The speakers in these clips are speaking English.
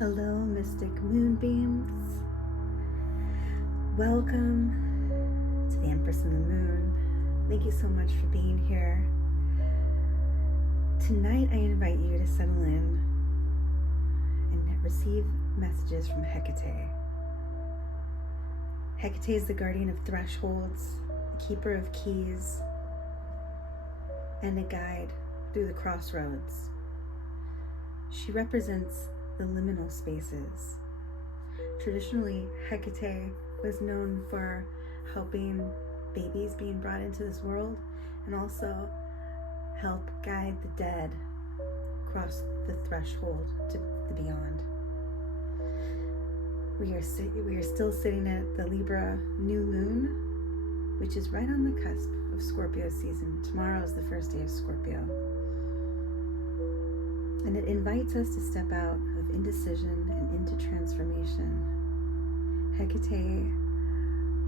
Hello, mystic moonbeams. Welcome to the Empress and the Moon. Thank you so much for being here. Tonight, I invite you to settle in and receive messages from Hekate. Hekate is the guardian of thresholds, the keeper of keys, and a guide through the crossroads. She represents the liminal spaces. Traditionally, Hekate was known for helping babies being brought into this world and also help guide the dead across the threshold to the beyond. We are still sitting at the Libra new moon, which is right on the cusp of Scorpio season. Tomorrow is the first day of Scorpio. And it invites us to step out of indecision and into transformation. Hekate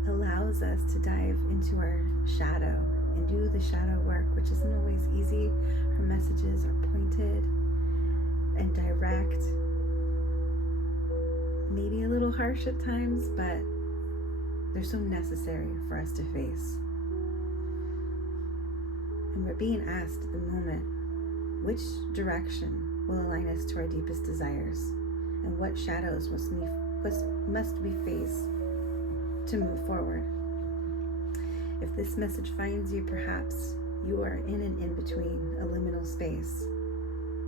allows us to dive into our shadow and do the shadow work, which isn't always easy. Her messages are pointed and direct, maybe a little harsh at times, but they're so necessary for us to face. And we're being asked at the moment, which direction will align us to our deepest desires, and what shadows must we face to move forward? If this message finds you, perhaps you are in an in-between, a liminal space,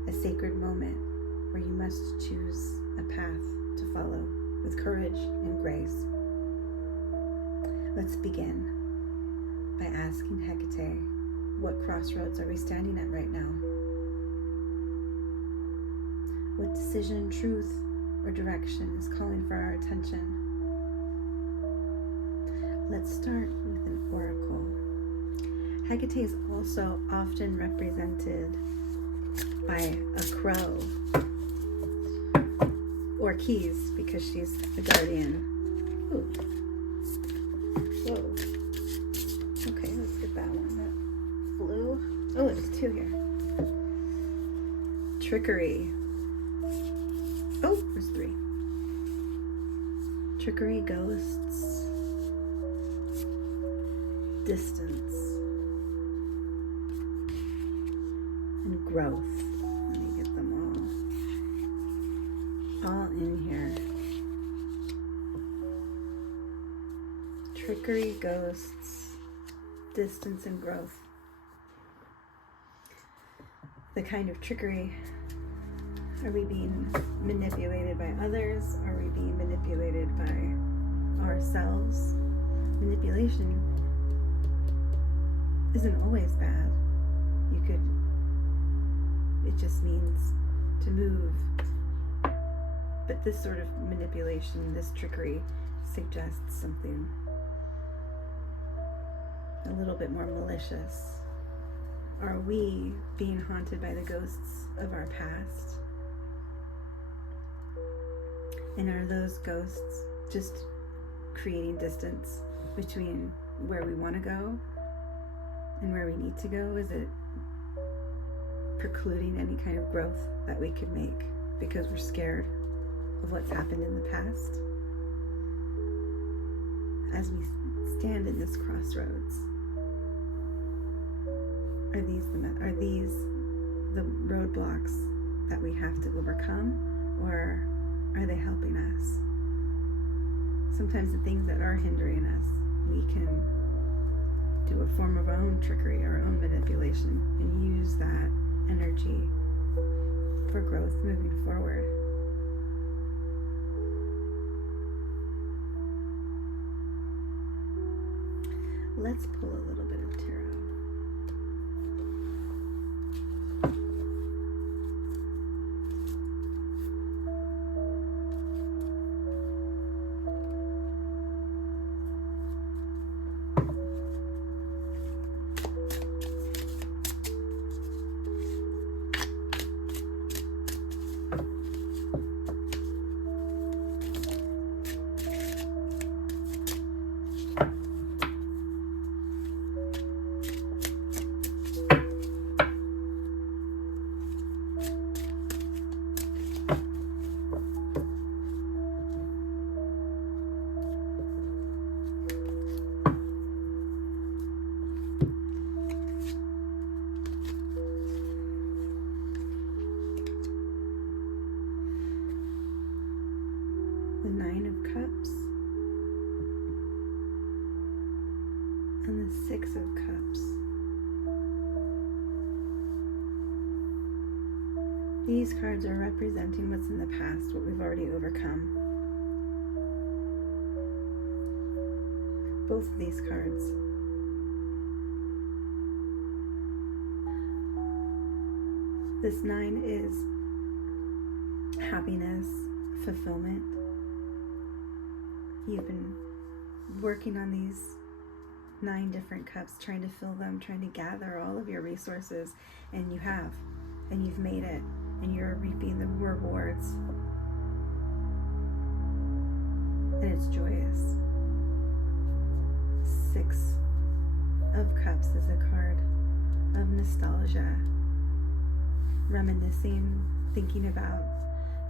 a sacred moment where you must choose a path to follow with courage and grace. Let's begin by asking Hekate, what crossroads are we standing at right now? What decision, truth, or direction is calling for our attention? Let's start with an oracle. Hekate is also often represented by a crow or keys because she's the guardian. Ooh. Whoa. Okay, let's get that one. That flew. Oh, there's two here. Trickery. Oh, there's three. Trickery, ghosts, distance, and growth. Let me get them all in here. Trickery, ghosts, distance, and growth. The kind of trickery. Are we being manipulated by others? Are we being manipulated by ourselves? Manipulation isn't always bad. It just means to move. But this sort of manipulation, this trickery, suggests something a little bit more malicious. Are we being haunted by the ghosts of our past? And are those ghosts just creating distance between where we want to go and where we need to go? Is it precluding any kind of growth that we could make because we're scared of what's happened in the past? As we stand in this crossroads, are these the roadblocks that we have to overcome, or are they helping us? Sometimes the things that are hindering us, we can do a form of our own trickery, our own manipulation, and use that energy for growth moving forward. Let's pull a little bit of tarot. These cards are representing what's in the past, what we've already overcome. Both of these cards. This 9 is happiness, fulfillment. You've been working on these 9 different cups, trying to fill them, trying to gather all of your resources, and you have, and you've made it, and you're reaping the rewards. And it's joyous. 6 of Cups is a card of nostalgia, reminiscing, thinking about.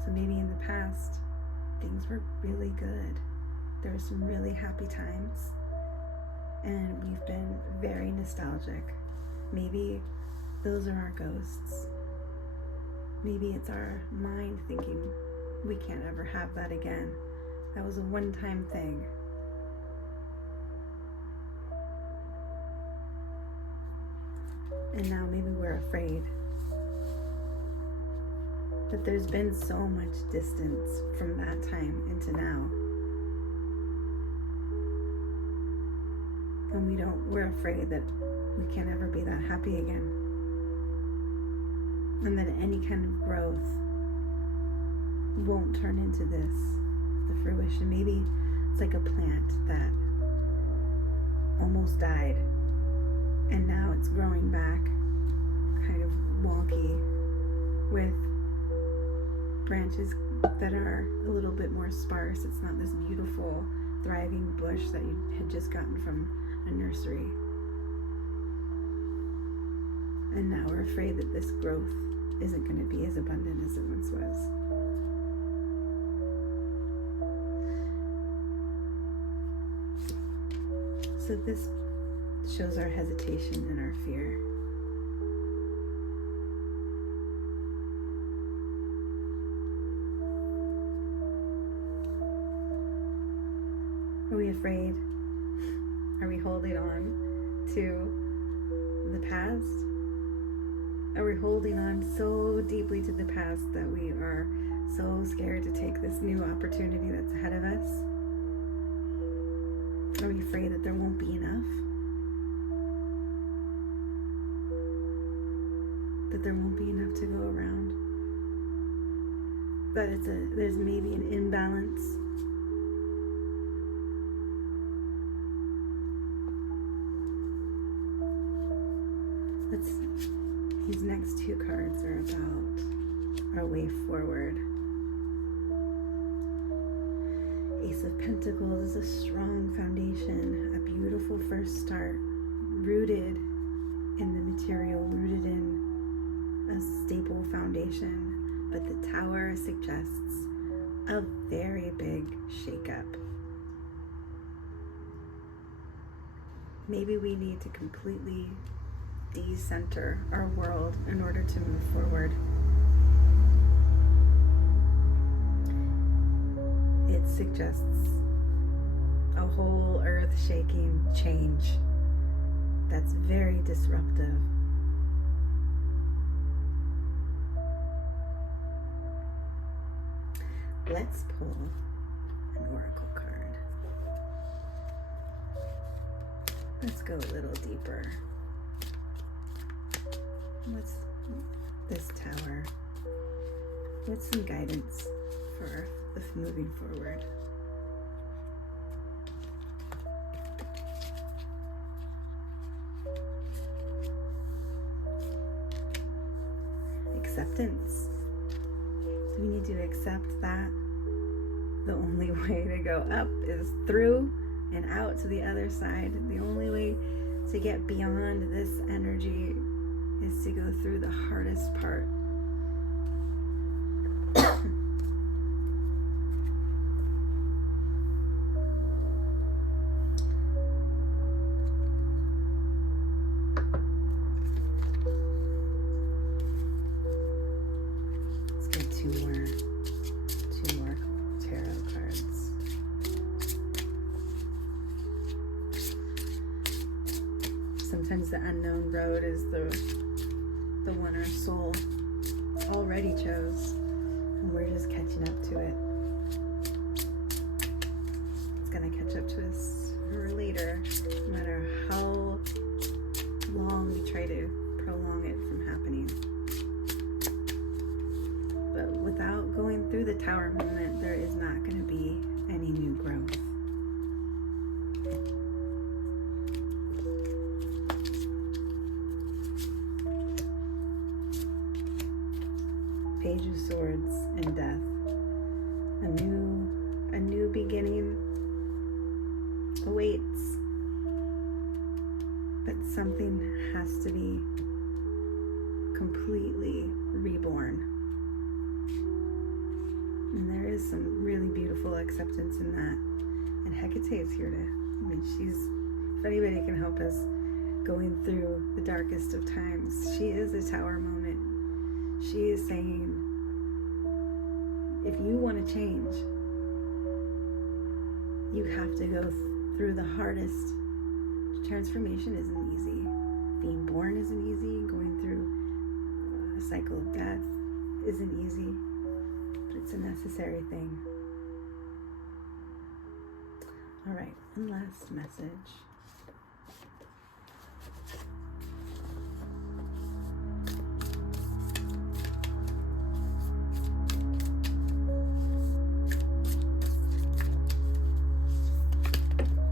So maybe in the past, things were really good. There were some really happy times, and we've been very nostalgic. Maybe those are our ghosts. Maybe it's our mind thinking we can't ever have that again. That was a one-time thing. And now maybe we're afraid that there's been so much distance from that time into now. And we're afraid that we can't ever be that happy again. And that any kind of growth won't turn into this, the fruition. Maybe it's like a plant that almost died, and now it's growing back, kind of wonky, with branches that are a little bit more sparse. It's not this beautiful, thriving bush that you had just gotten from a nursery. And now we're afraid that this growth isn't going to be as abundant as it once was. So this shows our hesitation and our fear. Are we afraid? Are we holding on to the past? Are we holding on so deeply to the past that we are so scared to take this new opportunity that's ahead of us? Are we afraid that there won't be enough? That there won't be enough to go around? That there's maybe an imbalance? These next 2 cards are about our way forward. Ace of Pentacles is a strong foundation, a beautiful first start, rooted in the material, rooted in a stable foundation. But the Tower suggests a very big shakeup. Maybe we need to completely decenter our world in order to move forward. It suggests a whole earth-shaking change that's very disruptive. Let's pull an oracle card. Let's go a little deeper. What's this Tower? What's some guidance for moving forward? Acceptance. So we need to accept that the only way to go up is through and out to the other side. The only way to get beyond this energy is to go through the hardest part. Let's get two more tarot cards. Sometimes the unknown road is the one our soul already chose, and we're just catching up to it. It's gonna catch up to us sooner or later, no matter how long we try to prolong it from happening. But without going through the Tower moment, there is not going to be any new growth. Page of Swords and Death. A new beginning awaits. But something has to be completely reborn. And there is some really beautiful acceptance in that. And Hekate is here if anybody can help us going through the darkest of times, she is a Tower moment. She is saying, if you want to change, you have to go through the hardest. Transformation isn't easy. Being born isn't easy. Going through a cycle of death isn't easy. But it's a necessary thing. All right, one last message.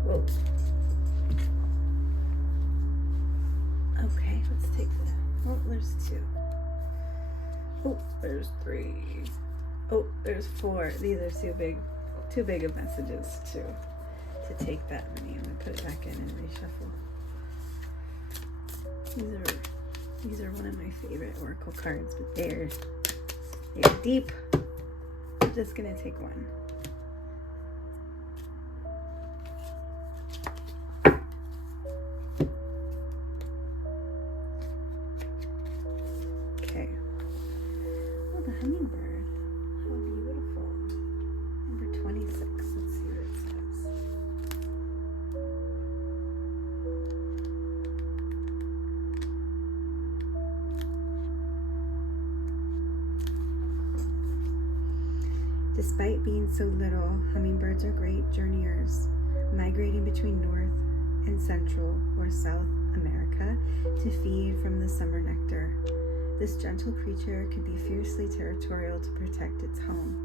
Whoa. Okay, let's take the. Oh, there's 2. Oh, there's 3. Oh, there's 4. These are too big of messages to take that many. I'm gonna put it back in and reshuffle. These are one of my favorite oracle cards, but they're deep. I'm just gonna take one. Okay. Oh, the hummingbird. How beautiful. Number 26. Let's see what it says. Despite being so little, hummingbirds are great journeyers, migrating between North and Central or South America to feed from the summer nectar. This gentle creature can be fiercely territorial to protect its home.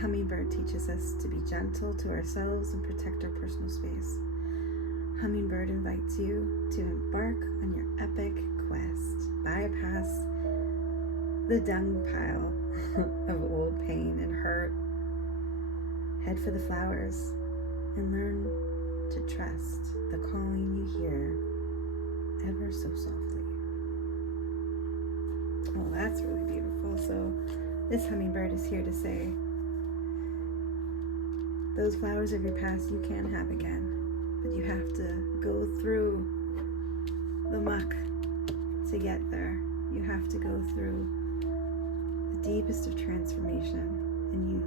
Hummingbird teaches us to be gentle to ourselves and protect our personal space. Hummingbird invites you to embark on your epic quest. Bypass the dung pile of old pain and hurt. Head for the flowers and learn to trust the calling you hear ever so softly. Oh, that's really beautiful. So this hummingbird is here to say, those flowers of your past you can have again, but you have to go through the muck to get there. You have to go through the deepest of transformation, and you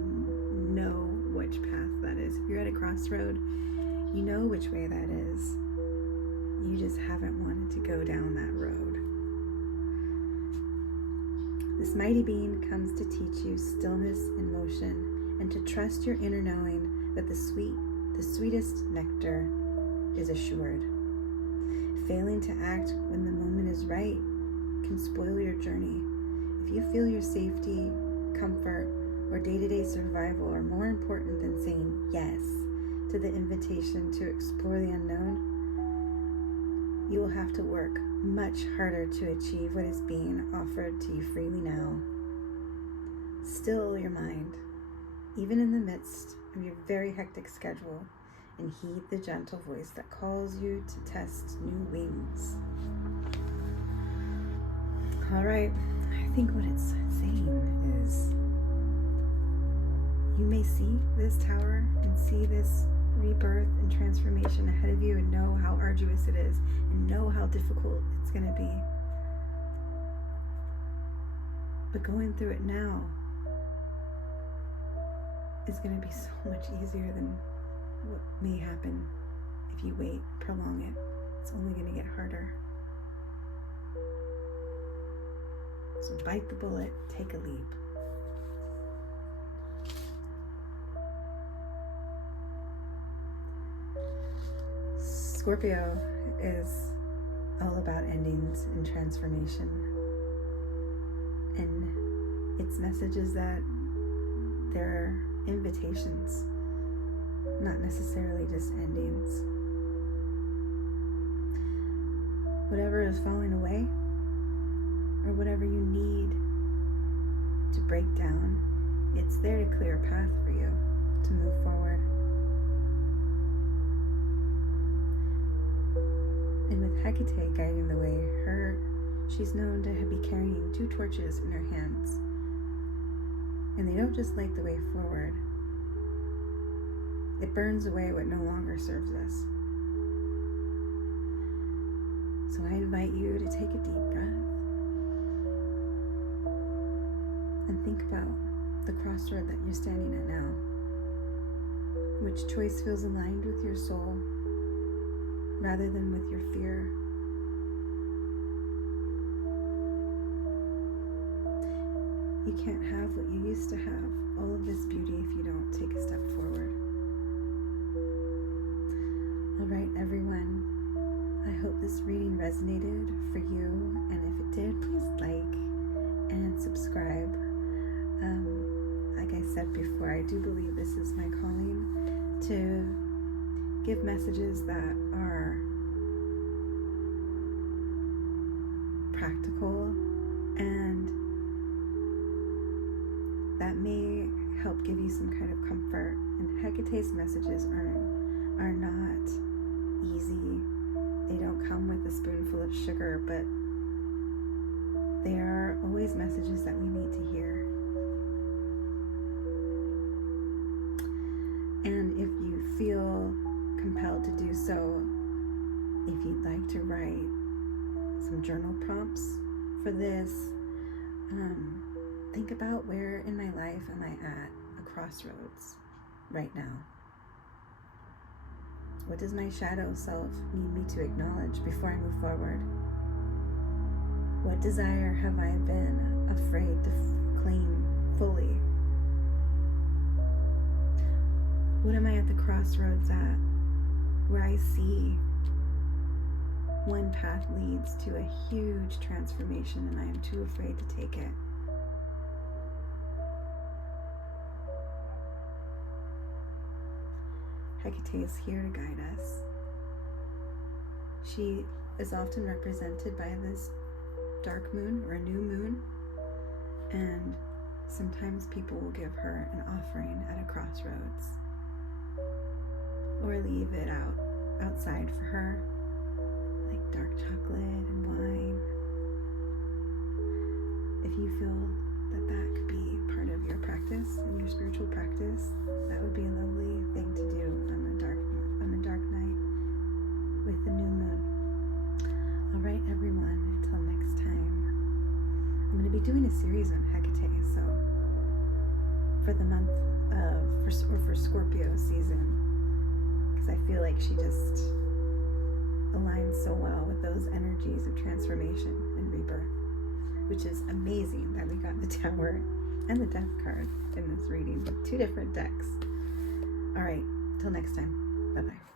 know which path that is. If you're at a crossroad, you know which way that is. You just haven't wanted to go down that road. This mighty being comes to teach you stillness in motion and to trust your inner knowing that the sweetest nectar is assured. Failing to act when the moment is right can spoil your journey. If you feel your safety, comfort, or day-to-day survival are more important than saying yes to the invitation to explore the unknown, you will have to work much harder to achieve what is being offered to you freely now. Still your mind, even in the midst of your very hectic schedule, and heed the gentle voice that calls you to test new wings. All right, I think what it's saying is you may see this tower and see this rebirth and transformation ahead of you and know how arduous it is and know how difficult it's going to be. But going through it now is going to be so much easier than what may happen if you wait, prolong it. It's only going to get harder. So bite the bullet, take a leap. Scorpio is all about endings and transformation. And its message is that there are invitations, not necessarily just endings. Whatever is falling away, or whatever you need to break down, it's there to clear a path for you to move forward. And with Hekate guiding the way, she's known to be carrying 2 torches in her hands. And they don't just light the way forward. It burns away what no longer serves us. So I invite you to take a deep breath and think about the crossroad that you're standing at now. Which choice feels aligned with your soul rather than with your fear? You can't have what you used to have, all of this beauty, if you don't take a step forward. All right, everyone. I hope this reading resonated for you, and if it did, please like and subscribe. Like I said before, I do believe this is my calling to give messages that are practical and that may help give you some kind of comfort. And Hecate's messages are not easy. They don't come with a spoonful of sugar, but they are always messages that we need to hear. And if you feel compelled to do so, if you'd like to write some journal prompts for this, think about where in my life am I at a crossroads right now? What does my shadow self need me to acknowledge before I move forward? What desire have I been afraid to claim fully? What am I at the crossroads at where I see one path leads to a huge transformation and I am too afraid to take it? Hekate is here to guide us. She is often represented by this dark moon or a new moon, and sometimes people will give her an offering at a crossroads or leave it outside for her, like dark chocolate and wine. If you feel that could be part of your practice and your spiritual practice, that would be a lovely thing to do on a dark night with the new moon. All right, everyone, until next time. I'm going to be doing a series on Hekate, so for the month for Scorpio season, because I feel like she just aligns so well with those energies of transformation and rebirth, which is amazing that we got the Tower and the Death card in this reading, 2 different decks. All right, till next time. Bye-bye.